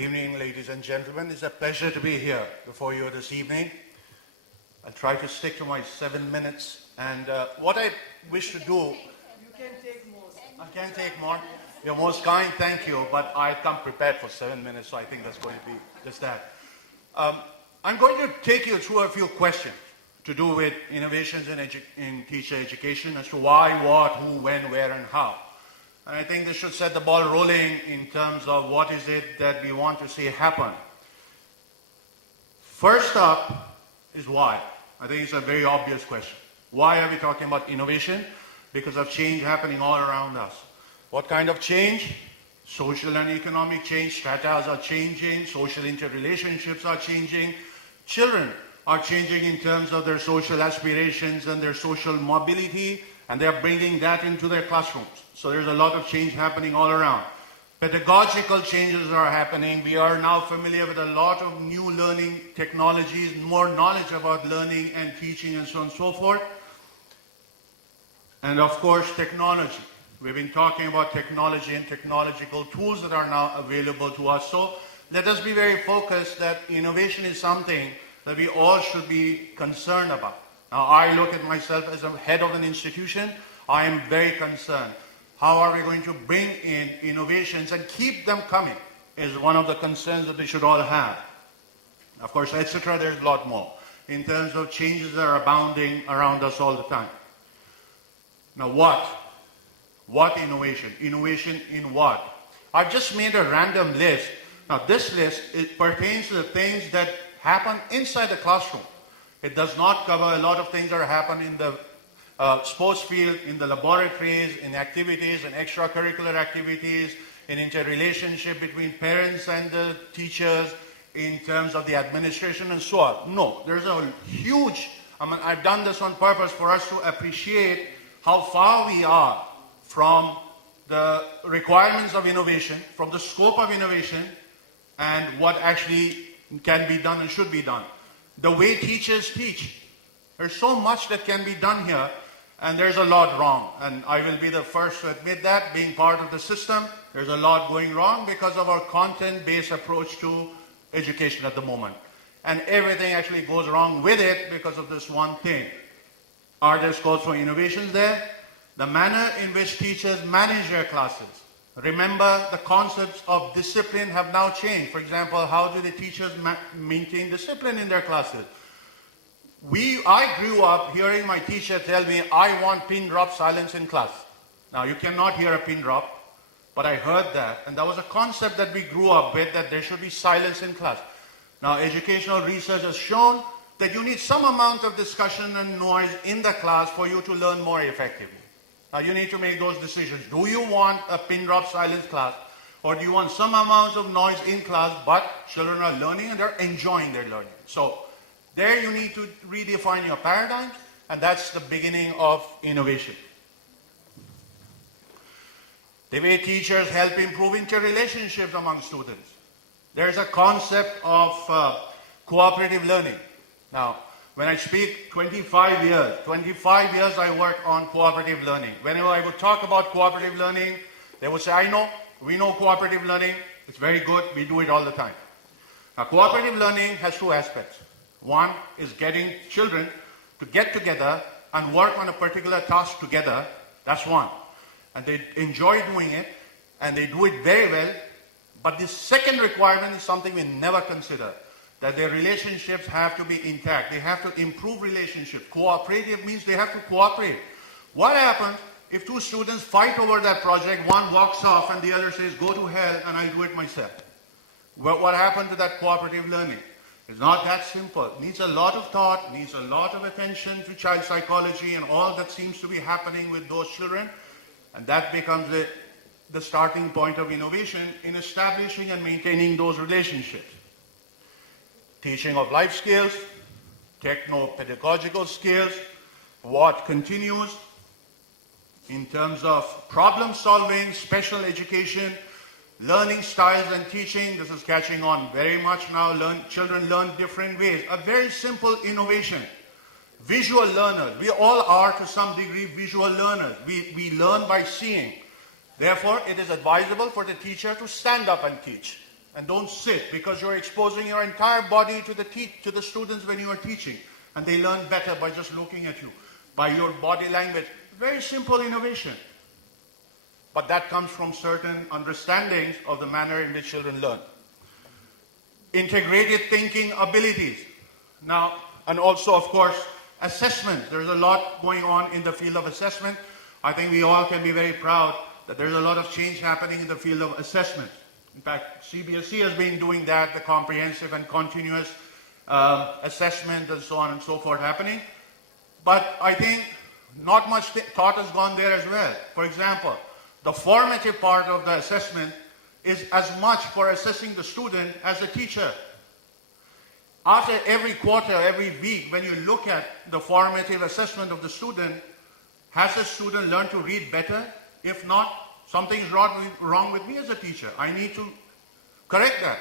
Good evening, ladies and gentlemen. It's a pleasure to be here before you this evening. I'll try to stick to my 7 minutes. And what I wish to do... You can take more. I can take more? You're most kind, thank you. But I come prepared for 7 minutes, so I think that's going to be just that. I'm going to take you through a few questions to do with innovations in teacher education as to why, what, who, when, where, and how. And I think this should set the ball rolling in terms of what is it that we want to see happen. First up is why. I think it's a very obvious question. Why are we talking about innovation? Because of change happening all around us. What kind of change? Social and economic change. Stratas are changing. Social interrelationships are changing. Children are changing in terms of their social aspirations and their social mobility, and they're bringing that into their classrooms. So there's a lot of change happening all around. Pedagogical changes are happening. We are now familiar with a lot of new learning technologies, more knowledge about learning and teaching and so on and so forth. And of course, technology. We've been talking about technology and technological tools that are now available to us. So let us be very focused that innovation is something that we all should be concerned about. Now, I look at myself as a head of an institution. I am very concerned. How are we going to bring in innovations and keep them coming is one of the concerns that we should all have. Of course, etc., there's a lot more in terms of changes that are abounding around us all the time. Now, what? What innovation? Innovation in what? I've just made a random list. Now, this list, it pertains to the things that happen inside the classroom. It does not cover a lot of things that happen in the sports field, in the laboratories, in activities, in extracurricular activities, in interrelationship between parents and the teachers, in terms of the administration and so on. No, there's a huge, I've done this on purpose for us to appreciate how far we are from the requirements of innovation, from the scope of innovation, and what actually can be done and should be done. The way teachers teach. There's so much that can be done here, and there's a lot wrong. And I will be the first to admit that, being part of the system, there's a lot going wrong because of our content-based approach to education at the moment. And everything actually goes wrong with it because of this one thing. Are there scopes for innovations there? The manner in which teachers manage their classes. Remember, the concepts of discipline have now changed. For example, how do the teachers maintain discipline in their classes? I grew up hearing my teacher tell me, I want pin drop silence in class. Now, you cannot hear a pin drop, but I heard that. And that was a concept that we grew up with, that there should be silence in class. Now, educational research has shown that you need some amount of discussion and noise in the class for you to learn more effectively. Now, you need to make those decisions. Do you want a pin drop silence class, or do you want some amount of noise in class, but children are learning and they're enjoying their learning? So there you need to redefine your paradigm, and that's the beginning of innovation. The way teachers help improve interrelationships among students. There's a concept of cooperative learning. Now, when I speak 25 years I work on cooperative learning. Whenever I would talk about cooperative learning, they would say, we know cooperative learning, it's very good, we do it all the time. Now, cooperative learning has two aspects. One is getting children to get together and work on a particular task together. That's one. And they enjoy doing it, and they do it very well. But the second requirement is something we never consider, that their relationships have to be intact. They have to improve relationships. Cooperative means they have to cooperate. What happens if two students fight over that project, one walks off and the other says, go to hell and I'll do it myself? Well, what happened to that cooperative learning? It's not that simple. It needs a lot of thought, needs a lot of attention to child psychology and all that seems to be happening with those children. And that becomes the starting point of innovation in establishing and maintaining those relationships. Teaching of life skills, techno-pedagogical skills, what continues in terms of problem solving, special education, learning styles and teaching. This is catching on very much now. Children learn different ways. A very simple innovation. Visual learners. We all are to some degree visual learners. We learn by seeing. Therefore, it is advisable for the teacher to stand up and teach. and don't sit, because you're exposing your entire body to the students when you are teaching, and they learn better by just looking at you, by your body language. Very simple innovation. But that comes from certain understandings of the manner in which children learn. Integrated thinking abilities. Now, and also, of course, assessment. There's a lot going on in the field of assessment. I think we all can be very proud that there's a lot of change happening in the field of assessment. In fact, CBSE has been doing that, the comprehensive and continuous assessment and so on and so forth happening. But I think not much thought has gone there as well. For example, the formative part of the assessment is as much for assessing the student as the teacher. After every quarter, every week, when you look at the formative assessment of the student, has the student learned to read better? If not, something's wrong with me as a teacher. I need to correct that.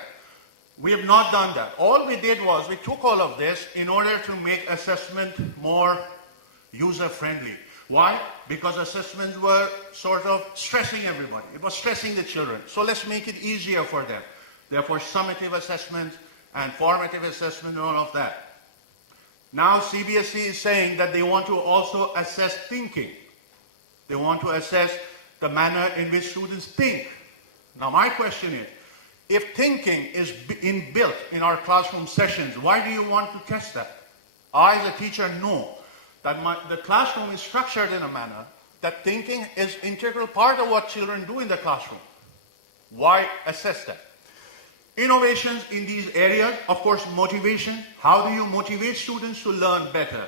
We have not done that. All we did was we took all of this in order to make assessment more user-friendly. Why? Because assessments were sort of stressing everybody. It was stressing the children. So let's make it easier for them. Therefore, summative assessment and formative assessment and all of that. Now CBSE is saying that they want to also assess thinking. They want to assess the manner in which students think. Now my question is, if thinking is inbuilt in our classroom sessions, why do you want to test that? I as a teacher know that the classroom is structured in a manner that thinking is an integral part of what children do in the classroom. Why assess that? Innovations in these areas, of course, motivation. How do you motivate students to learn better?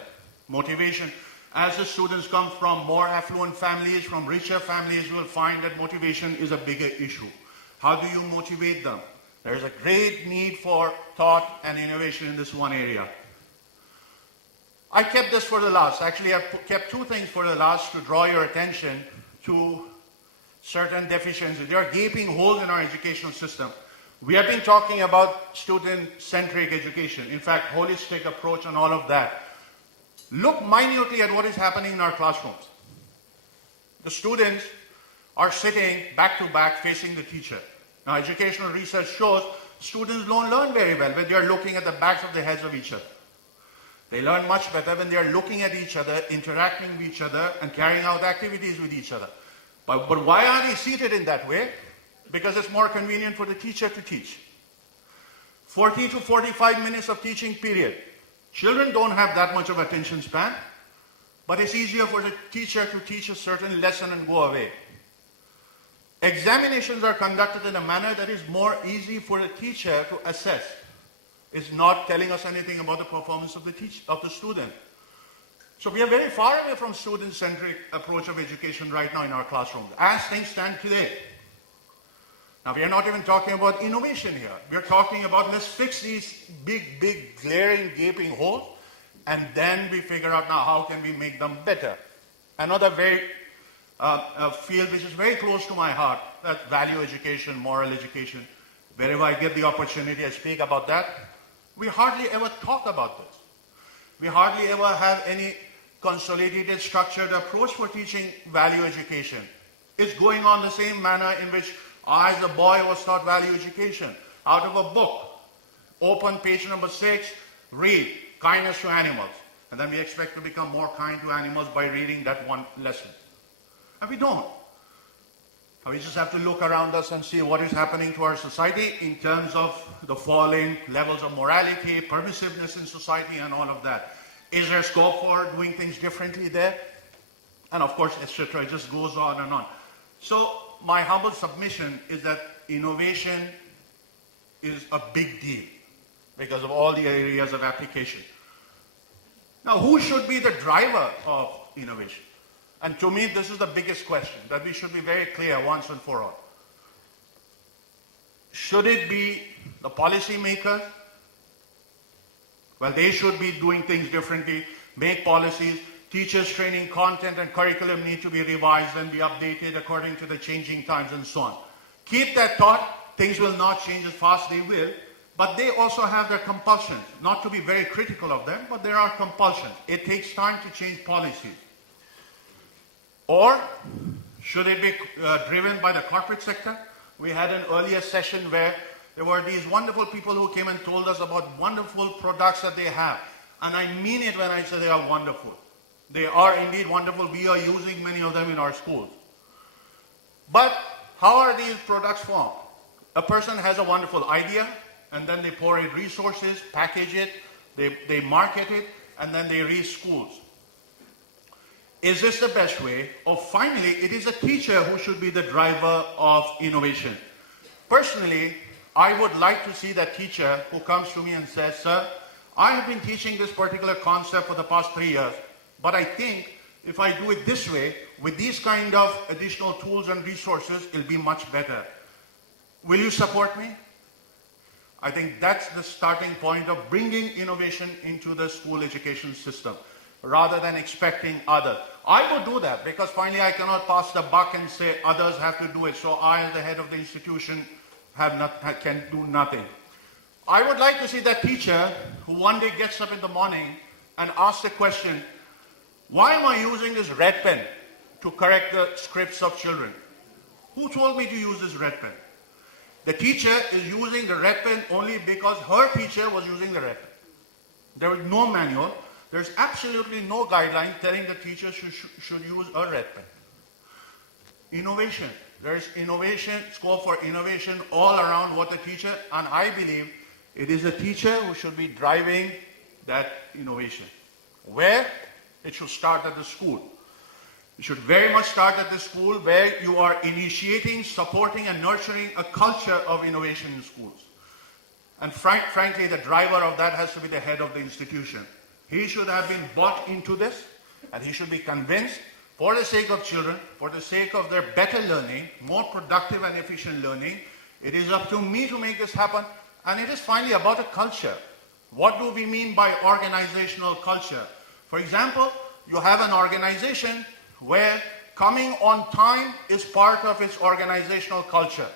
Motivation. As the students come from more affluent families, from richer families, you will find that motivation is a bigger issue. How do you motivate them? There is a great need for thought and innovation in this one area. I kept this for the last. Actually, I kept two things for the last to draw your attention to certain deficiencies. There are gaping holes in our educational system. We have been talking about student-centric education. In fact, holistic approach and all of that. Look minutely at what is happening in our classrooms. The students are sitting back to back facing the teacher. Now, educational research shows students don't learn very well when they are looking at the backs of the heads of each other. They learn much better when they are looking at each other, interacting with each other, and carrying out activities with each other. But why are they seated in that way? Because it's more convenient for the teacher to teach. 40 to 45 minutes of teaching period. Children don't have that much of attention span, but it's easier for the teacher to teach a certain lesson and go away. Examinations are conducted in a manner that is more easy for the teacher to assess. It's not telling us anything about the performance of the student. So we are very far away from student-centric approach of education right now in our classrooms, as things stand today. Now, we are not even talking about innovation here. We are talking about let's fix these big, glaring, gaping holes, and then we figure out now how can we make them better. Another very field which is very close to my heart, that's value education, moral education. Wherever I get the opportunity, I speak about that. We hardly ever talk about this. We hardly ever have any consolidated, structured approach for teaching value education. It's going on the same manner in which I, as a boy, was taught value education. Out of a book, open page number 6, read kindness to animals. And then we expect to become more kind to animals by reading that one lesson. And we don't. We just have to look around us and see what is happening to our society in terms of the falling levels of morality, permissiveness in society, and all of that. Is there scope for doing things differently there? And of course, etc. It just goes on and on. So my humble submission is that innovation is a big deal because of all the areas of application. Now, who should be the driver of innovation? And to me, this is the biggest question that we should be very clear once and for all. Should it be the policymakers? Well, they should be doing things differently, make policies. Teachers' training, content, and curriculum need to be revised and be updated according to the changing times and so on. Keep that thought. Things will not change as fast as they will, but they also have their compulsions. Not to be very critical of them, but there are compulsions. It takes time to change policies. Or should it be driven by the corporate sector? We had an earlier session where there were these wonderful people who came and told us about wonderful products that they have. And I mean it when I say they are wonderful. They are indeed wonderful. We are using many of them in our schools. But how are these products formed? A person has a wonderful idea, and then they pour in resources, package it, they market it, and then they reach schools. Is this the best way? Or finally, it is a teacher who should be the driver of innovation. Personally, I would like to see that teacher who comes to me and says, sir, I have been teaching this particular concept for the past 3 years, but I think if I do it this way, with these kind of additional tools and resources, it'll be much better. Will you support me? I think that's the starting point of bringing innovation into the school education system, rather than expecting others. I would do that because finally I cannot pass the buck and say others have to do it, so I as the head of the institution can do nothing. I would like to see that teacher who one day gets up in the morning and asks the question, why am I using this red pen to correct the scripts of children? Who told me to use this red pen? The teacher is using the red pen only because her teacher was using the red pen. There is no manual. There's absolutely no guideline telling the teacher should use a red pen. Innovation. There is innovation, scope for innovation all around what the teacher, and I believe it is the teacher who should be driving that innovation. Where? It should start at the school. It should very much start at the school where you are initiating, supporting, and nurturing a culture of innovation in schools. And frankly, the driver of that has to be the head of the institution. He should have been bought into this, and he should be convinced, for the sake of children, for the sake of their better learning, more productive and efficient learning, it is up to me to make this happen. And it is finally about a culture. What do we mean by organizational culture? For example, you have an organization where coming on time is part of its organizational culture.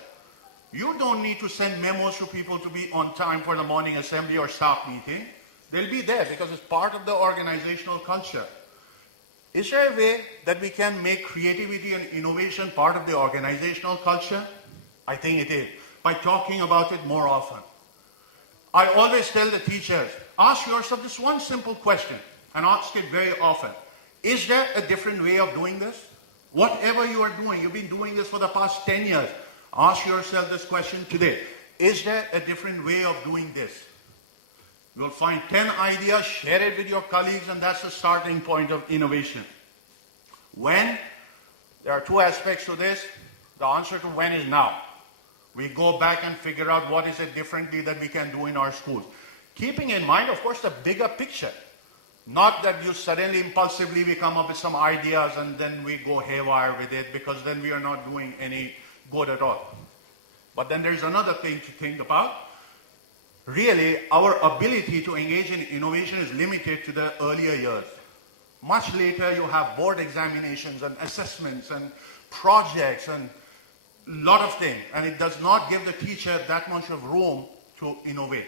You don't need to send memos to people to be on time for the morning assembly or staff meeting. They'll be there because it's part of the organizational culture. Is there a way that we can make creativity and innovation part of the organizational culture? I think it is, by talking about it more often. I always tell the teachers, ask yourself this one simple question, and ask it very often. Is there a different way of doing this? Whatever you are doing, you've been doing this for the past 10 years. Ask yourself this question today. Is there a different way of doing this? You'll find 10 ideas, share it with your colleagues, and that's the starting point of innovation. When? There are two aspects to this. The answer to when is now. We go back and figure out what is it differently that we can do in our schools. Keeping in mind, of course, the bigger picture. Not that you suddenly impulsively we come up with some ideas and then we go haywire with it, because then we are not doing any good at all. But then there's another thing to think about. Really, our ability to engage in innovation is limited to the earlier years. Much later, you have board examinations and assessments and projects and a lot of things. And it does not give the teacher that much of room to innovate.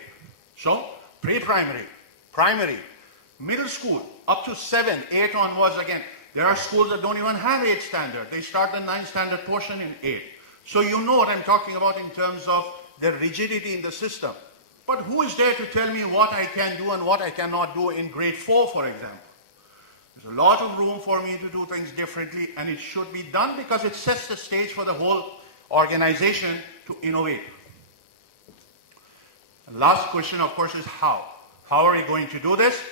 So, pre-primary, primary, middle school, up to 7, 8 onwards again. There are schools that don't even have 8 standard. They start the 9 standard portion in 8. So you know what I'm talking about in terms of the rigidity in the system. But who is there to tell me what I can do and what I cannot do in grade 4, for example? There's a lot of room for me to do things differently, and it should be done because it sets the stage for the whole organization to innovate. The last question, of course, is how. How are we going to do this?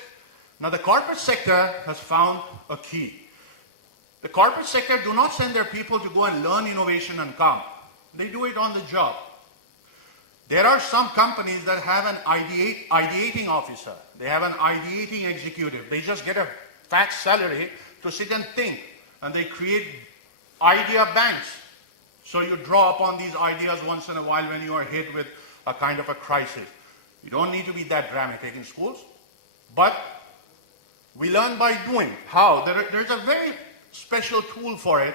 Now, the corporate sector has found a key. The corporate sector do not send their people to go and learn innovation and come. They do it on the job. There are some companies that have an ideating officer. They have an ideating executive. They just get a fat salary to sit and think. And they create idea banks. So you draw upon these ideas once in a while when you are hit with a kind of a crisis. You don't need to be that dramatic in schools. But we learn by doing. How? There's a very special tool for it.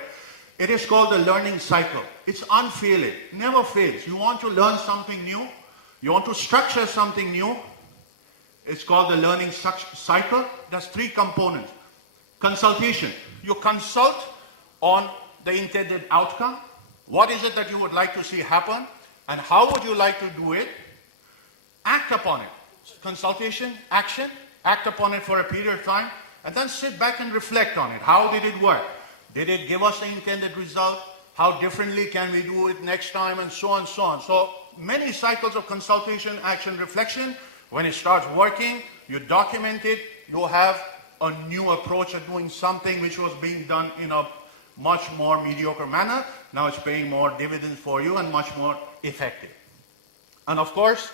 It is called the learning cycle. It's unfailing, never fails. You want to learn something new, you want to structure something new, it's called the learning cycle. There's 3 components. Consultation. You consult on the intended outcome. What is it that you would like to see happen? And how would you like to do it? Act upon it. Consultation, action, act upon it for a period of time, and then sit back and reflect on it. How did it work? Did it give us the intended result? How differently can we do it next time? And so on and so on. So many cycles of consultation, action, reflection. When it starts working, you document it, you have a new approach at doing something which was being done in a much more mediocre manner. Now it's paying more dividends for you and much more effective. And of course,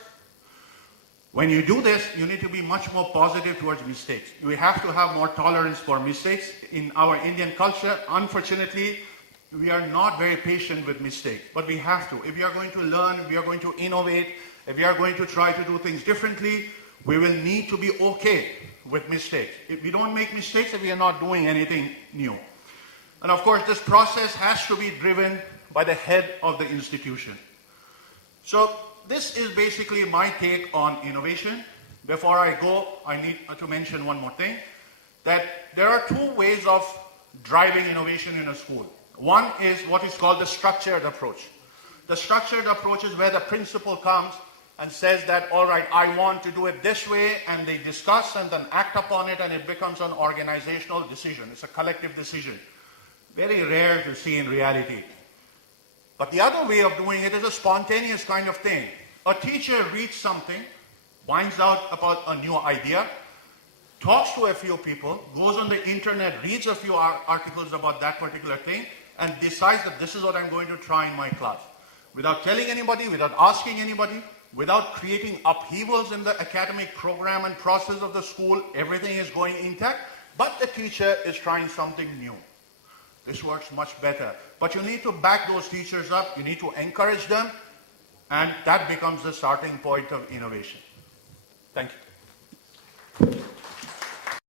when you do this, you need to be much more positive towards mistakes. We have to have more tolerance for mistakes. In our Indian culture, unfortunately, we are not very patient with mistakes, but we have to. If we are going to learn, if we are going to innovate, if we are going to try to do things differently, we will need to be okay with mistakes. If we don't make mistakes, if we are not doing anything new. And of course, this process has to be driven by the head of the institution. So this is basically my take on innovation. Before I go, I need to mention one more thing, that there are two ways of driving innovation in a school. One is what is called the structured approach. The structured approach is where the principal comes and says that, all right, I want to do it this way, and they discuss and then act upon it, and it becomes an organizational decision. It's a collective decision. Very rare to see in reality. But the other way of doing it is a spontaneous kind of thing. A teacher reads something, finds out about a new idea, talks to a few people, goes on the internet, reads a few articles about that particular thing, and decides that this is what I'm going to try in my class. Without telling anybody, without asking anybody, without creating upheavals in the academic program and process of the school, everything is going intact, but the teacher is trying something new. This works much better. But you need to back those teachers up, you need to encourage them, and that becomes the starting point of innovation. Thank you.